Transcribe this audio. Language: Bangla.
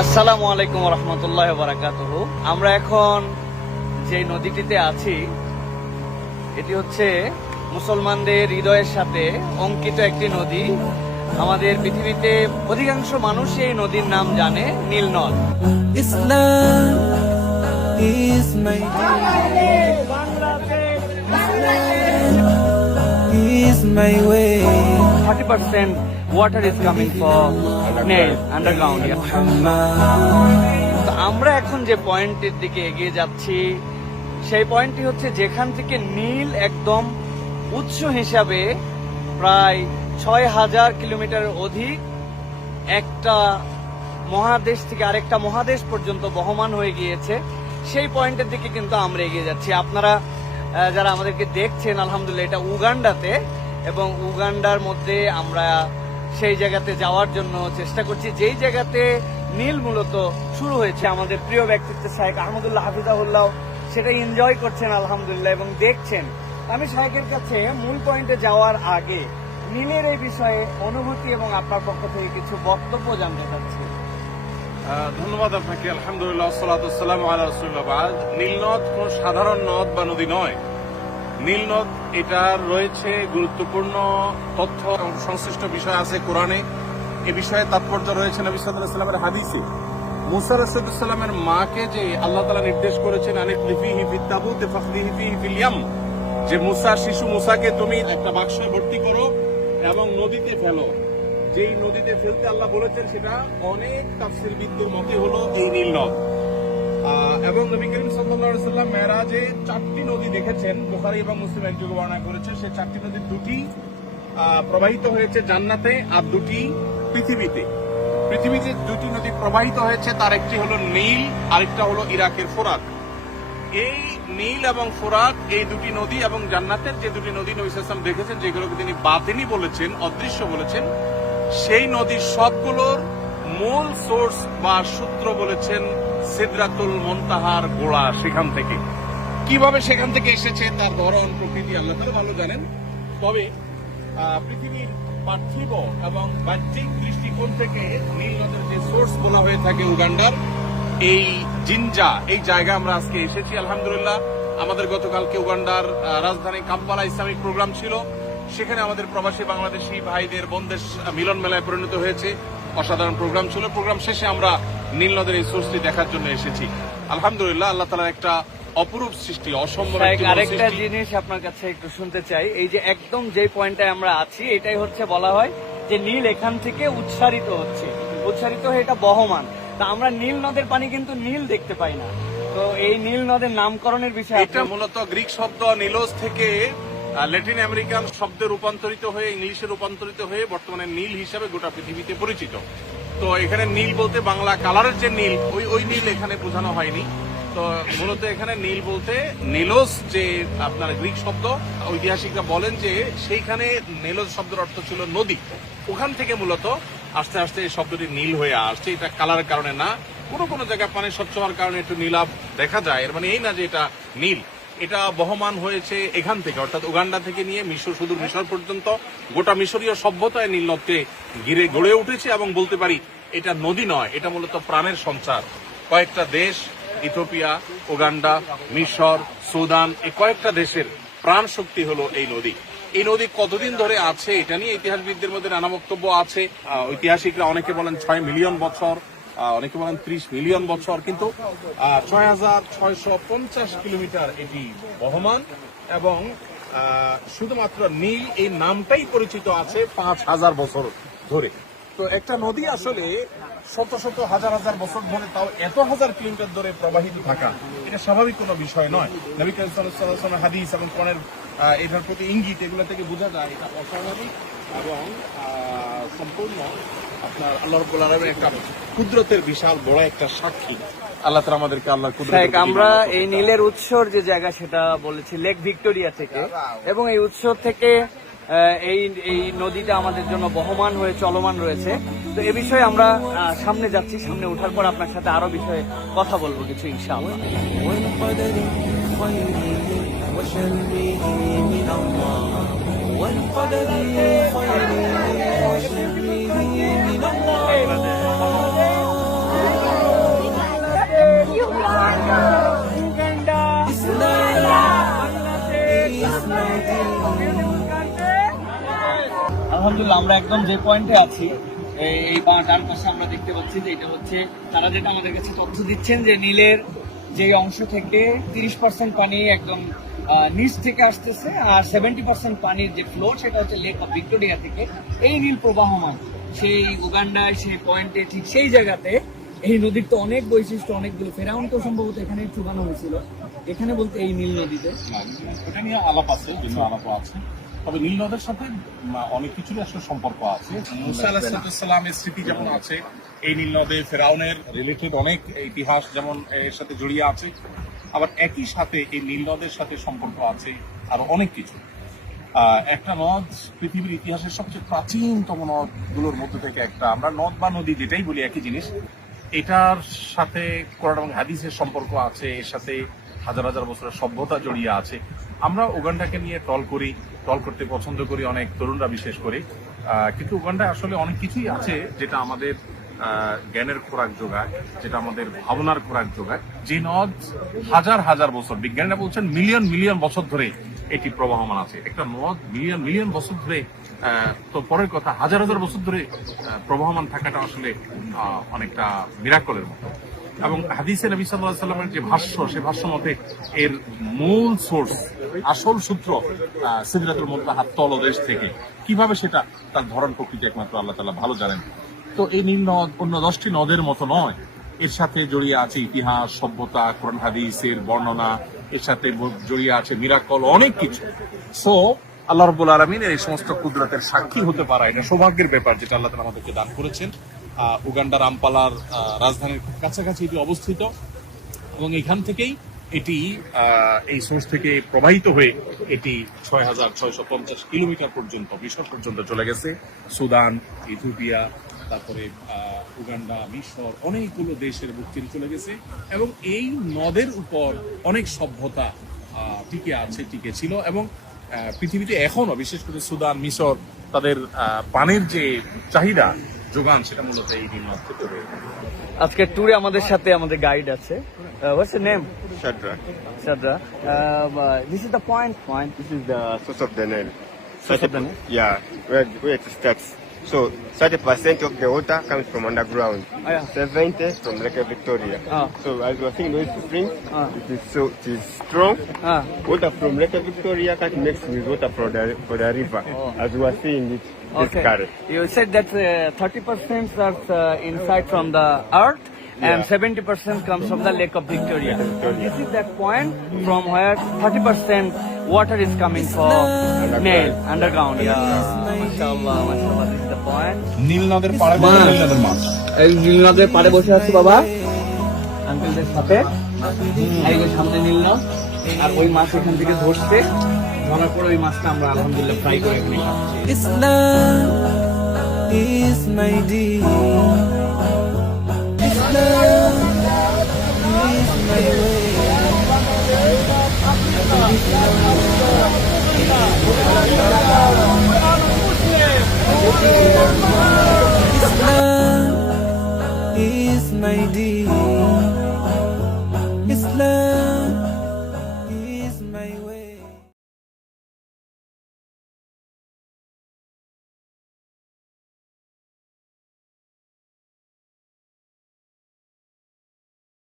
আসসালামু আলাইকুম রহমতুল্লাহ বারাকাতুহু। আমরা এখন যে নদীটিতে আছি এটি হচ্ছে মুসলমানদের হৃদয়ের সাথে অঙ্কিত একটি নদী। আমাদের পৃথিবীতে অধিকাংশ মানুষ এই নদীর নাম জানে নীল নদ। Islam is my is my way. 30% water is coming from Nile underground. তো আমরা এখন যে পয়েন্টের দিকে এগিয়ে যাচ্ছি সেই পয়েন্টটি হচ্ছে যেখান থেকে নীল একদম উৎস হিসাবে প্রায় ৬,০০০ কিলোমিটার অধিক একটা মহাদেশ থেকে আরেকটা মহাদেশ পর্যন্ত বহমান হয়ে গিয়েছে। সেই পয়েন্টের দিকে কিন্তু আমরা এগিয়ে যাচ্ছি। আপনারা যারা আমাদেরকে দেখছেন, আলহামদুলিল্লাহ এটা উগান্ডাতে, এবং উগান্ডার মধ্যে আমরা সেই জায়গাতে যাওয়ার জন্য চেষ্টা করছি যেই জায়গাতে নীল মূলত শুরু হয়েছে। আমাদের প্রিয় ব্যক্তিত্ব শাহেখ আহমদুল্লাহ হাফিজাহুল্লাহ সেটা এনজয় করছেন আলহামদুলিল্লাহ এবং দেখছেন। আমি শাহেখের কাছে মূল পয়েন্টে যাওয়ার আগে নীলের এই বিষয়ে অনুভূতি এবং আপনার পক্ষ থেকে কিছু বক্তব্য জানতে চাচ্ছি। ধন্যবাদ আপনাকে। আলহামদুলিল্লাহ, সালাতু ওয়াসসালামু আলা রাসূলিল্লাহ। নীল নদ কোন সাধারণ নদ বা নদী নয়। নীল নদ এটার রয়েছে গুরুত্বপূর্ণ তথ্য এবং সংশ্লিষ্ট বিষয় আছে কোরআনে। এ বিষয়ে তাৎপর্য রয়েছে নবী সাল্লাল্লাহু আলাইহি ওয়াসাল্লামের হাদিসে। মুসা আলাইহিস সালামের মাকে যে আল্লাহ তাআলা নির্দেশ করেছেন আনিফিহি ফিত তাবুতে ফাখদিহি ফিহি ফিল ইয়াম, যে মুসা শিশু মুসাকে তুমি একটা বাক্সে ভর্তি করো এবং নদীতে ফেলো। যেই নদীতে ফেলতে আল্লাহ বলেছেন সেটা অনেক তাফসীরবিদদের মতে হলো এই নীল নদ। এবং নবী করিম সাল্লাল্লাহু আলাইহি ওয়াসাল্লাম মেরাজে 4টি নদী দেখেছেন, বুখারী এবং মুসলিম একযোগে বর্ণনা করেছেন। সেই 4টি নদীর 2টি প্রবাহিত হয়েছে জান্নাতে আর 2টি পৃথিবীতে। পৃথিবীতে 2টি নদী প্রবাহিত হয়েছে, তার একটি হলো নীল, আরেকটা হলো ইরাকের ফোরাত। এই নীল এবং ফোরাত এই 2টি নদী এবং জান্নাতের যে 2টি নদী নবী সাল্লাল্লাহু আলাইহি ওয়াসাল্লাম দেখেছেন, যেগুলোকে তিনি বাতিনি বলেছেন, অদৃশ্য বলেছেন, সেই নদীর সবগুলোর মূল সোর্স বা সূত্র বলেছেন সিদরাতুল মুনতাহার গোড়া। সেখান থেকে কিভাবে সেখান থেকে এসেছে তার ধরন প্রকৃতি আল্লাহ তাআলা ভালো জানেন। তবে পৃথিবীর পার্থিব এবং বাহ্যিক দৃষ্টিকোণ থেকে নীল নদের যে সোর্স বলা হয়ে থাকে উগান্ডার এই জিনজা, এই জায়গা আমরা আজকে এসেছি আলহামদুলিল্লাহ। আমাদের গতকালকে উগান্ডার রাজধানী কাম্পালা ইসলামিক প্রোগ্রাম ছিল। সেখানে আমাদের প্রবাসী বাংলাদেশি ভাইদের বোনদের মিলন মেলায় পরিণত হয়েছে। অসাধারণ প্রোগ্রাম ছিল। প্রোগ্রাম শেষে আমরা নীল নদের এই সোর্সটি দেখার জন্য এসেছি আলহামদুলিল্লাহ। আল্লাহ তাআলার একটা অপরূপ সৃষ্টি, অসম্ভব আরেকটা জিনিস আপনার কাছে একটু শুনতে চাই। এই যে একদম যে পয়েন্টে আমরা আছি এটাই হচ্ছে বলা হয় যে নীল এখান থেকে উৎসারিত হয়ে এটা বহমান। তা আমরা নীল নদের পানি কিন্তু নীল দেখতে পাই না। তো এই নীল নদের নামকরণের বিষয়ে এটা মূলত গ্রিক শব্দ নিলোস থেকে ল্যাটিন আমেরিকান শব্দে রূপান্তরিত হয়ে ইংলিশে রূপান্তরিত হয়ে বর্তমানে নীল হিসাবে গোটা পৃথিবীতে পরিচিত। তো এখানে নীল বলতে বাংলা কালারের যে নীল ওই নীল এখানে বোঝানো হয়নি। তো মূলত এখানে নীল বলতে নিলোস যে আপনার গ্রিক শব্দ, ঐতিহাসিকরা বলেন যে সেইখানে নিলোস শব্দের অর্থ ছিল নদী। ওখান থেকে মূলত আস্তে আস্তে এই শব্দটি নীল হয়ে আসছে। এটা কালারের কারণে না, কোনো জায়গায় পানি স্বচ্ছ হওয়ার কারণে একটু নীলাভ দেখা যায়। এর মানে এই না যে এটা নীল। এটা বহমান হয়েছে এখান থেকে, অর্থাৎ উগান্ডা থেকে নিয়ে মিশর, সুদূর মিশর পর্যন্ত গোটা মিশরীয় সভ্যতায় নীল নদকে ঘিরে গড়ে উঠেছে। এবং বলতে পারি এটা নদী নয়, এটা মূলত প্রাণের সঞ্চার। কয়েকটা দেশ, ইথিওপিয়া, উগান্ডা, মিশর, সুদান, এই কয়েকটা দেশের প্রাণ শক্তি হলো এই নদী। এই নদী কতদিন ধরে আছে এটা নিয়ে ইতিহাসবিদদের মধ্যে নানা বক্তব্য আছে। ঐতিহাসিকরা অনেকে বলেন 6 মিলিয়ন বছর, অনেকে বলেন 30 মিলিয়ন বছর, কিন্তু 6,650 কিলোমিটার এটি বহমান। এবং শুধুমাত্র নীল এই নামটাই পরিচিত আছে 5,000 বছর ধরে। তো একটা নদী আসলে শত হাজার বছর ধরে, তাও এত হাজার কিলোমিটার ধরে প্রবাহিত থাকা, এটা স্বাভাবিক কোনো বিষয় নয়। নবী করিম সাল্লাল্লাহু আলাইহি ওয়াসাল্লামের হাদিস এবং কোরআনের এটার প্রতি ইঙ্গিত, এগুলো থেকে বোঝা যায় এটা অস্বাভাবিক এবং সম্পূর্ণ আপনার আল্লাহ রাব্বুল আলামিনের একটা কুদরতের বিশাল বড় একটা সাক্ষী। আল্লাহ তাআলা আমাদেরকে আল্লাহর কুদরত। আমরা এই নীলের উৎসর যে জায়গা সেটা বলেছি লেক ভিক্টোরিয়া থেকে, এবং এই উৎস থেকে এই নদীটা আমাদের জন্য বহমান হয়ে চলমান রয়েছে। তো এ বিষয়ে আমরা সামনে যাচ্ছি, সামনে ওঠার পর আপনার সাথে আরো বিষয়ে কথা বলবো কিছু ইনশাআল্লাহ। والقدر خيره وشره من الله আলহামদুলিল্লাহ আমরা একদম যে পয়েন্টে আছি এই ডান পাশে আমরা দেখতে পাচ্ছি যে এটা হচ্ছে তারা যেটা আমাদের কাছে তথ্য দিচ্ছেন যে নীলের যে অংশ থেকে 30% পানি একদম নিচ থেকে আসতেছে আর 70% পানির যে ফ্লো সেটা হচ্ছে লেক অফ ভিক্টোরিয়া থেকে এই নীল প্রবাহমান সেই উগান্ডায় সেই পয়েন্টে ঠিক সেই জায়গাতে এই নদীর তো অনেক বৈশিষ্ট্য অনেকগুলো ফেরাউন তো সম্ভবত এখানে চুবানো হয়েছিল এখানে বলতে এই নীল নদীতে এটা নিয়ে আলাপ আছে, বিভিন্ন আলাপ আছে। তবে নীল নদের সাথে অনেক কিছুরই আসলে সম্পর্ক আছে। মুসা আলাইহিসসালামের স্মৃতি যেমন আছে, এই নীল নদে ফেরাউনের রিলেটেড অনেক ইতিহাস যেমন এর সাথে জড়িয়ে আছে, আবার একই সাথে এই নীল নদের সাথে সম্পর্ক আছে আরো অনেক কিছু। একটা নদ পৃথিবীর ইতিহাসের সবচেয়ে প্রাচীনতম নদগুলোর মধ্যে থেকে একটা। আমরা নদ বা নদী যেটাই বলি একই জিনিস। এটার সাথে কোরআন এবং হাদিসের সম্পর্ক আছে, এর সাথে হাজার হাজার বছরের সভ্যতা জড়িয়ে আছে। আমরা উগান্ডাকে নিয়ে টল করতে পছন্দ করি, অনেক তরুণরা বিশেষ করে। কিন্তু উগান্ডায় আসলে অনেক কিছুই আছে যেটা আমাদের জ্ঞানের খোরাক যোগায়, যেটা আমাদের ভাবনার খোরাক যোগায়। যে নদ হাজার হাজার বছর, বিজ্ঞানীরা বলছেন মিলিয়ন মিলিয়ন বছর ধরে এটি প্রবাহমান আছে। একটা নদ মিলিয়ন মিলিয়ন বছর ধরে, তো পরের কথা হাজার হাজার বছর ধরে প্রবাহমান থাকাটা আসলে অনেকটা মিরাকলের মতো। এবং হাদিসে নবী সাল্লাল্লাহু আলাইহি ওয়াসাল্লামের যে ভাষ্য, সে ভাষ্য মতে এর মূল সোর্স, আসল সূত্র সিদরাতুল মুনতাহা তলদেশ থেকে। কিভাবে সেটা তার ধরন প্রকৃতি একমাত্র আল্লাহ তাআলা ভালো জানেন। তো এই নীল নদ অন্য 10টি নদের মতো নয়, এর সাথে জড়িয়ে আছে ইতিহাস, সভ্যতা, কোরআন হাদিসের বর্ণনা, এর সাথে জড়িয়ে আছে মিরাকল, অনেক কিছু। সো আল্লাহ রাব্বুল আলামিনের এই সমস্ত কুদরতের সাক্ষী হতে পারা এটা সৌভাগ্যের ব্যাপার, যেটা আল্লাহ তাআলা আমাদেরকে দান করেছেন। উগান্ডার আম্পালার রাজধানীর খুব কাছাকাছি এটি অবস্থিত, এবং এখান থেকেই এটি এই সোর্স থেকে প্রবাহিত হয়ে এটি 6,650 কিলোমিটার পর্যন্ত মিশর পর্যন্ত চলে গেছে। সুদান, ইথিওপিয়া, তারপরে উগান্ডা, মিশর, অনেকগুলো দেশের বুক চিরে চলে গেছে। এবং এই নদের উপর অনেক সভ্যতা টিকে ছিল। এবং পৃথিবীতে এখনো বিশেষ করে সুদান, মিশর, তাদের পানির যে চাহিদা যোগান, সেটা মূলত এই নীল নদ থেকে হয়ে থাকে। আজকে ট্যুরে আমাদের সাথে আমাদের গাইড আছে what's your name Shadrach, Shadra this is the point this is the source of the Nile. Source of the Nile? Yeah, where it starts. So 30% of the water comes from underground. Yeah. 70 from Lake Victoria. So as we are seeing those springs, it is strong. Water from Lake Victoria can't mix with water for the river. As we are seeing it, this okay current. you said that 30% are inside from the earth and Yeah. 70% comes from the Lake of Victoria. Victoria. This is that point from where 30% water is coming from Nile, underground. Yeah, mashallah, this is the point. নীল নদের পাড়ে নীল নদের মাছ। এই নীল নদের পাড়ে বসে আছি বাবা আঙ্কেলদের সাথে। এই যে সামনে নীল নদ, আর ওই মাছ এখান থেকে ধরছে, ধরার পর ওই মাছটা আমরা আলহামদুলিল্লাহ ফ্রাই করে এখানে খাচ্ছি। Islam is my deen. Islam is my way. Islam is my deen.